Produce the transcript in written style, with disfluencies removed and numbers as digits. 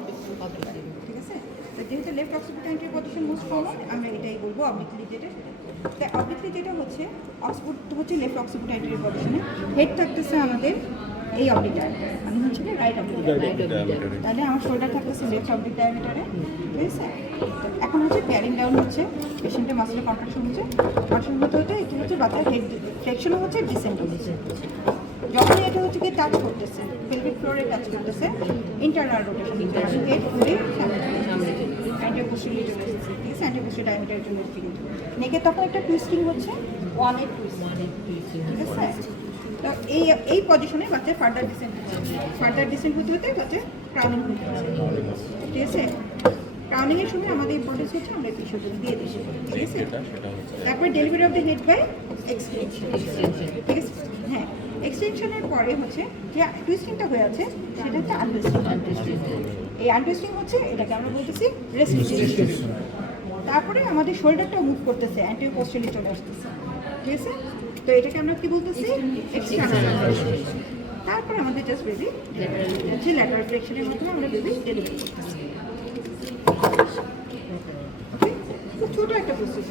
Oblique, ঠিক আছে? তো যেহেতু left occipital anterior position most common, আমরা এটাই বলবো অবলিকলি যেটা। তাই অবলিকলি যেটা হচ্ছে অক্সিপিট হচ্ছে লেফট অক্সিপিটাল অ্যান্টেরিয়র পজিশনে, হেড থাকতেছে আমাদের এই অবলিক ডায়ামিটারে, মানে হচ্ছে কি রাইট অবলিক ডায়ামিটারে। তাহলে আমার শোল্ডার থাকতেছে লেফট অবলিক ডায়ামিটারে, ঠিক আছে? এখন হচ্ছে প্যারিং ডাউন হচ্ছে, পেশেন্টের মাসেলের কন্ট্রাকশন হচ্ছে, কন্ট্রাকশন হতে হতে এটি হচ্ছে বাচ্চার হেড ফ্লেকশনও হচ্ছে, ডিসেন্ট হচ্ছে। যখনই এটা হচ্ছে কি টাচ করতেছে, পেলভিক ফ্লোরে টাচ করতেছে, ইন্টারনাল রোটেশন মানে হেড ঘুরে সামনে অ্যান্টিওপোস্টেরিয়র চলে এসেছে, ঠিক আছে? অ্যান্টিওপোস্টেরিয়র ডায়ামিটারের জন্য ফিল্ড নেকে তখন একটা টুইস্টিং হচ্ছে, ওয়ান এইড টুইস্টিং, ঠিক আছে? তো এই পজিশনে বাচ্চা ফার্দার ডিসেন্ট হতে হতে বাচ্চা ক্রাউনিং হতে হচ্ছে, ঠিক আছে? ক্রাউনিংয়ের সময় আমাদের ইম্পর্টেন্স হচ্ছে আমরা টিস্যুগুলো দিয়ে দিচ্ছি, ঠিক আছে? তারপর delivery of the head by extension, ঠিক আছে? হ্যাঁ, এক্সটেনশনের পরে হচ্ছে যে টুইস্টিংটা হয়ে আছে সেটা হচ্ছে আনটুইস্টিং। এই আনটুইস্টিং হচ্ছে এটাকে আমরা বলতেছি রেস্টিটিউশন। তারপরে আমাদের শোল্ডারটাও মুভ করতেছে, অ্যান্টিরিয়র পোস্টেরিয়র চলে আসতেছে, ঠিক আছে? তো এটাকে আমরা কি বলতেছি? এক্সটার্নাল। তারপরে আমাদের জাস্ট বেবি হচ্ছে ল্যাটারাল ফ্লেকশনের মাধ্যমে আমরা বেবি ডেলিভারি করতেছি। ওকে, খুব ছোটো একটা প্রসেস।